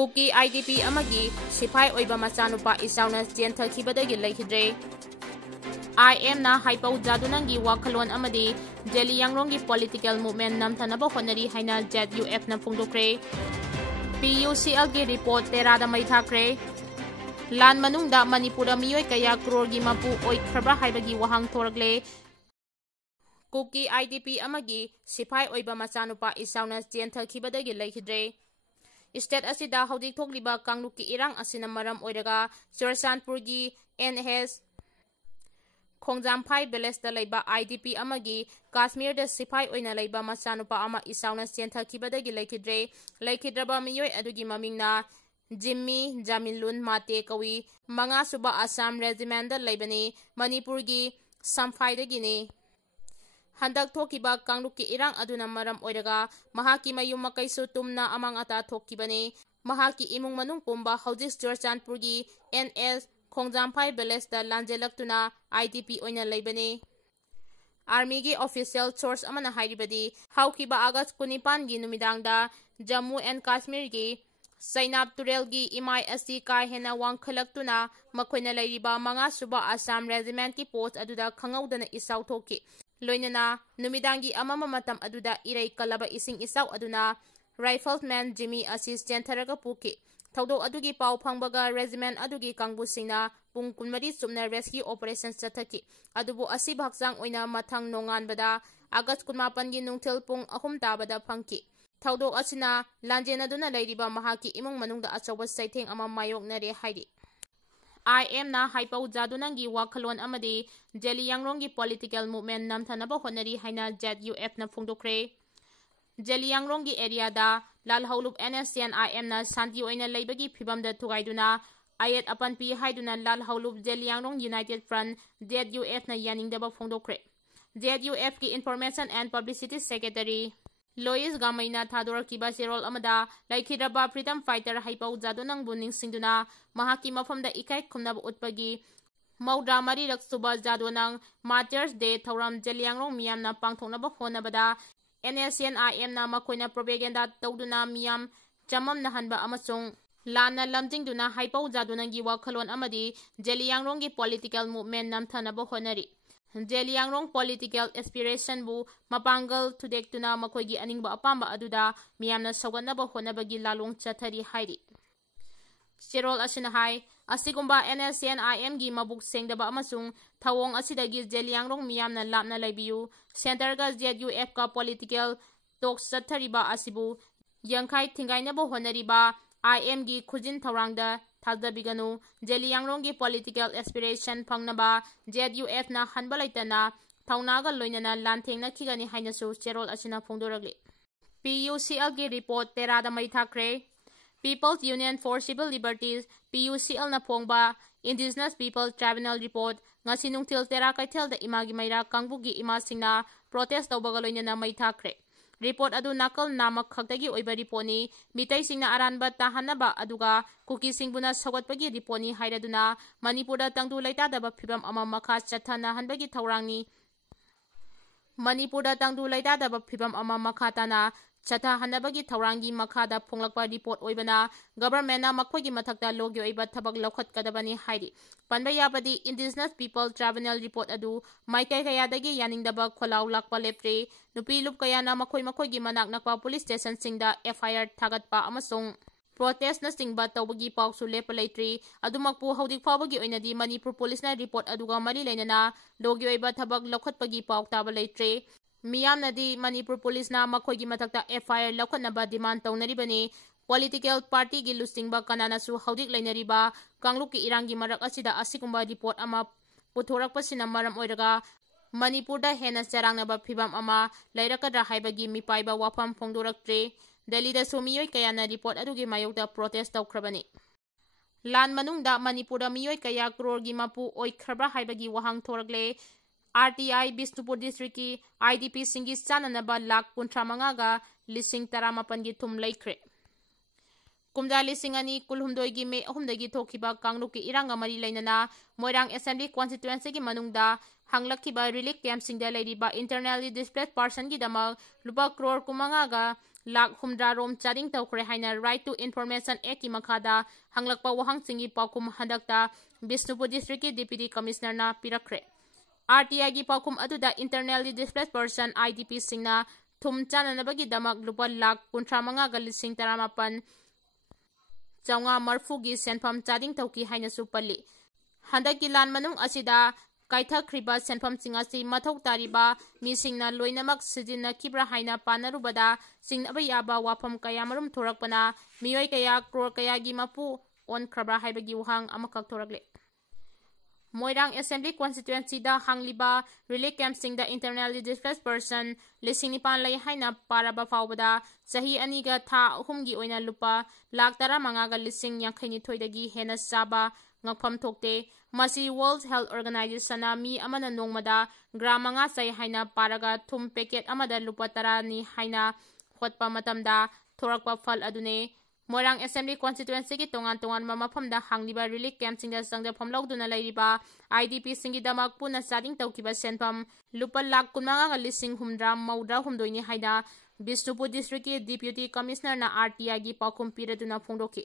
Kuki IDP amagi sipai oiba machanupa isauna chenthakibadagi lekhidre. IM na haipau jadunangi wakhalon amadi Delhi Yangronggi political movement namthanaba honari haina ZUF na Fongdokhre. PUCL gi report terada Meithakhre lan manungda Manipura miyoi kaya crore mapu oikhra haibagi wahang thorakle. Kuki IDP amagi sipai oiba machanupa isauna chenthakibadagi lekhidre. State asida haudik thokliba kangluki irang asina maram oiraga Churachandpurgi NS Khongjamphai village da laiba IDP amagi Kashmir da sipai oina laiba machanupa ama isauna chenthakibadagi leikhidraba miyoi adugi mamingna Jimmy Jamilun Mate kawi manga suba Assam regiment da laibani Manipurgi Samphai-dagini. Handak thokiba kangluki irang aduna maram oiraga mahaki mayum makaisu tumna amang ata thokibani mahaki imung manung pumba haujik Churachandpurgi NS Khongjamphai village da lanjelaktuna IDP oina laibani. Army gi official source amana hairibadi haukiba August 19 gi numidangda Jammu and Kashmir gi Sainab Turel gi imai asi kai hena wangkhalaktuna makhoina lairiba manga suba Assam regiment ki post aduda khangaudana isau thoki. Loinana numidangi amama matam aduda irei kalaba ising isau aduna rifleman Jimmy Assis Chentharaga Puki. Thaudo adugi pau phangbaga regiment adugi kangbusingna pung 12 sumna rescue operation chathaki. Adubu asi bhaksang oina mathang nonganbada August 18 gi nungthil pung 3 tabada phangki. Thaudo asina lanjena duna lairiba mahaki imung manungda achoba saitheng ama mayoknare hairi. IM na haipau jadunangi wakhalon amadi Delhi Yangronggi political movement namthanaba honari haina ZUF na Fongdokhre. Delhi Yangronggi area da lalhaulup Nscn-Im na santi oina laibagi phibamda thugaiduna ayat apanpi haiduna lalhaulup Delhi Yangrong United Front ZUF na Yaningdb Fongdokhre. ZUF ki Information and Publicity Secretary Lois Gamaina Thadorkiba Serol Amada Laikhiraba Freedom Fighter Haipau Jadunang Buning Singduna Mahaki Mafamda Ikai Kumnab Utpagi Maudra Mari Raksuba Jadunang Martyrs Day Thauram Delhi Yangrong Miyamna Pangthoknaba Honabada Nscn-Im na makoina propaganda tawduna miyam chamam nahanba amasung lana lamjingduna haipau jadunangi wakhalon amadi Delhi Yangronggi political movement namthanaba honari. Delhi Yangrong political aspiration bu mapangal thudektuna makoigi aningba apamba aduda miyamna saugatnaba honabagi lalong chathari hairi. Serol asina hai asigumba Nscn-Im gi mabuk sengdaba amasung thawong asidagi Delhi Yangrong miyamna lapna laibiyu center ga ZUF ka political talks chathariba asibu yangkhai thingainaba honariba IM gi khujin thawrangda thajabiganu Delhi Yangrong gi political aspiration phangnaba ZUF na hanbalaitana thawnaga loinana lanthengna khigani hainasu Serol asina phongdoragli. PUCL gi report terada Meithakhre People's Union for Civil Liberties PUCL na phongba Indigenous People Tribunal Report ngasi nungthil tera kaithel da imagi maira kangbugi imasingna protest tawbaga loinana Meithakhre. Report adu nakal namak khagdagi oiba riponi mitai singna aranba tahanaba aduga kuki singbuna saugatpagi riponi hairaduna Manipurda tangdu laitadaba phibam ama makha chathana hanbagi thawrangni Manipurda tangdu laitadaba phibam ama makha tana chatha hanabagi thawrangi makhada phonglakpa report oibana government na makhoigi mathakta logi oiba thabak lokhat kadabani hairi. Panba yabadi Indigenous People Tribunal Report adu maikai kayadagi yaningdaba kholaw lakpa lepre nupi lup kayana makhoigi manak nakpa police station singda FIR thagatpa amasung protest na singba tawbagi pawsu lepa leitri adumakpu haudik fawbagi oinadi Manipur police na report aduga mari leinana logi oiba thabak lokhatpagi paw taba leitre. Miyamnadi Manipur police na makhoigi mathakta FIR laukhatnaba demand tawnaribani political party gi lusingba kananasu haudik leinariba kangluki irangi marak asida asigumba report ama puthorakpasina maram oiraga Manipurda henna charangnaba phibam ama leirakadra haibagi mipaiba wafam phongdoraktre. Delhi da sumiyoi kayana report adugi mayokda protest tawkhrabani. Lan manungda Manipurda miyoi kaya crore gi mapu oikhra haibagi wahang thorakle. RTI Bisnupur District ki IDP singi chananaba lakh 35 ga 18 gi thum laikhre. ꯀꯨꯝꯖꯥ ꯂꯤꯁꯤꯡ ꯑꯅꯤ ꯀꯨꯜꯍꯨꯝꯗꯣꯏꯒꯤ ꯃꯦ 3ꯗꯒꯤ ꯊꯣꯛꯈꯤꯕ ꯀꯥꯡꯂꯨꯞꯀꯤ ꯏꯔꯥꯡꯒ ꯃꯔꯤ ꯂꯩꯅꯅ ꯃꯣꯏꯔꯥꯡ assembly ꯀꯣꯟꯁꯇꯤꯇꯨꯑꯦꯟꯁꯤꯒꯤ ꯃꯅꯨꯡꯗ ꯍꯥꯡꯂꯛꯈꯤꯕ relief ꯀꯦꯝꯞꯁꯤꯡꯗ ꯂꯩꯔꯤꯕ internally displace ꯄꯥꯔꯁꯟꯒꯤꯗꯃꯛ ꯂꯨꯄꯥ ꯀ꯭ꯔꯣꯔ 15ꯒ ꯂꯥꯛ 70 ꯔꯣꯝ ꯆꯥꯗꯤꯡ ꯇꯧꯈ꯭ꯔꯦ ꯍꯥꯏꯅ ꯔꯥꯏꯠ ꯇꯨ ꯏꯟꯐꯣꯔꯃꯦꯁꯟ ꯑꯦꯛꯀꯤ ꯃꯈꯥꯗ ꯍꯪꯂꯛꯄ ꯋꯥꯍꯪꯁꯤꯡꯒꯤ ꯄꯥꯎꯈꯨꯝ ꯍꯟꯗꯛꯇ ꯕꯤꯁꯅꯨꯄꯨꯔ ꯗꯤꯁꯇ꯭ꯔꯤꯛꯀꯤ ꯗꯤꯄ꯭ꯌꯨꯇꯤ ꯀꯃꯤꯁꯅꯔꯅ ꯄꯤꯔꯛꯈ꯭ꯔꯦ꯫ RTIꯒꯤ ꯄꯥꯎꯈꯨꯝ ꯑꯗꯨꯗ ꯏꯟꯇꯔꯅꯦꯜꯂꯤ ꯗꯤꯁꯄ꯭ꯂꯦꯁ ꯄꯔꯁꯟ IDPꯁꯤꯡꯅ ꯊꯨꯝ ꯆꯥꯅꯅꯕꯒꯤꯗꯃꯛ ꯂꯨꯄꯥ ꯂꯥꯛ 95ꯒ ꯂꯤꯁꯤꯡ 17,930ꯒꯤ ꯁꯦꯟꯐꯝ ꯆꯥꯗꯤꯡ ꯇꯧꯈꯤ ꯍꯥꯏꯅꯁꯨ ꯄꯜꯂꯤ꯫ ꯍꯟꯗꯛꯀꯤ ꯂꯥꯟ ꯃꯅꯨꯡ ꯑꯁꯤꯗ ꯀꯥꯏꯊꯈ꯭ꯔꯤꯕ ꯁꯦꯟꯐꯝꯁꯤꯡ ꯑꯁꯤ ꯃꯊꯧ ꯇꯥꯔꯤꯕ ꯃꯤꯁꯤꯡꯅ ꯂꯣꯏꯅꯃꯛ ꯁꯤꯖꯤꯟꯅꯈꯤꯕ꯭ꯔꯥ ꯍꯥꯏꯅ ꯄꯥꯅꯔꯨꯕꯗ ꯆꯤꯡꯅꯕ ꯌꯥꯕ ꯋꯥꯐꯝ ꯀꯌꯥꯃꯔꯨꯝ ꯊꯣꯔꯛꯄꯅ ꯃꯤꯑꯣꯏ ꯀꯌꯥ ꯀ꯭ꯔꯣꯔ ꯀꯌꯥꯒꯤ ꯃꯄꯨ ꯑꯣꯟꯈ꯭ꯔꯕ꯭ꯔꯥ ꯍꯥꯏꯕꯒꯤ ꯋꯥꯍꯪ ꯑꯃꯈꯛ ꯊꯣꯔꯛꯂꯦ꯫ ꯃꯣꯏꯔꯥꯡ assembly ꯀꯣꯟꯁꯇꯤꯇꯨꯑꯦꯟꯁꯤꯗ ꯍꯥꯡꯂꯤꯕ relief ꯀꯦꯝꯞꯁꯤꯡꯗ internally displace person 9,000 ꯂꯩ ꯍꯥꯏꯅ ꯄꯥꯔꯕ ꯐꯥꯎꯕꯗ ꯆꯍꯤ 2ꯒ ꯊꯥ 3ꯒꯤ ꯑꯣꯏꯅ ꯂꯨꯄꯥ ꯂꯥꯛ 15ꯒ ꯂꯤꯁꯤꯡ 52ꯗꯒꯤ ꯍꯦꯟꯅ ꯆꯥꯕ ꯉꯛꯐꯝ ꯊꯣꯛꯇꯦ꯫ ꯃꯁꯤ ꯋꯥꯔꯜꯗ ꯍꯦꯜꯊ ꯑꯣꯔꯒꯅꯥꯏꯖꯦꯁꯟꯅ ꯃꯤ ꯑꯃꯅ ꯅꯣꯡꯃꯗ ꯒ꯭ꯔꯥꯝ 5 ꯆꯥꯏ ꯍꯥꯏꯅ ꯄꯥꯔꯒ ꯊꯨꯝ ꯄꯦꯀꯦꯠ ꯑꯃꯗ ꯂꯨꯄꯥ 10ꯅꯤ ꯍꯥꯏꯅ ꯍꯣꯠꯄ ꯃꯇꯝꯗ ꯊꯣꯔꯛꯄ ꯐꯜ ꯑꯗꯨꯅꯤ꯫ ꯃꯣꯏꯔꯥꯡ ꯑꯦꯁꯦꯝꯕ꯭ꯂꯤ ꯀꯣꯟꯁꯇꯤꯇꯨꯑꯦꯟꯁꯤꯒꯤ ꯇꯣꯉꯥꯟ ꯇꯣꯉꯥꯟꯕ ꯃꯐꯝꯗ ꯍꯥꯡꯂꯤꯕ ꯔꯤꯂꯤꯐ ꯀꯦꯝꯞꯁꯤꯡꯗ ꯆꯪꯖꯐꯝ ꯂꯧꯗꯨꯅ ꯂꯩꯔꯤꯕ IDPꯁꯤꯡꯒꯤꯗꯃꯛ ꯄꯨꯟꯅ ꯆꯥꯗꯤꯡ ꯇꯧꯈꯤꯕ ꯁꯦꯟꯐꯝ ꯂꯨꯄꯥ ꯂꯥꯛ 15ꯒ ꯂꯤꯁꯤꯡ 762ꯅꯤ ꯍꯥꯏꯅ ꯕꯤꯁꯅꯨꯄꯨꯔ ꯗꯤꯁꯇ꯭ꯔꯤꯛꯀꯤ ꯗꯤꯄ꯭ꯌꯨꯇꯤ ꯀꯃꯤꯁꯅꯔꯅ RTIꯒꯤ ꯄꯥꯎꯈꯨꯝ ꯄꯤꯔꯗꯨꯅ ꯐꯣꯡꯗꯣꯛꯈꯤ꯫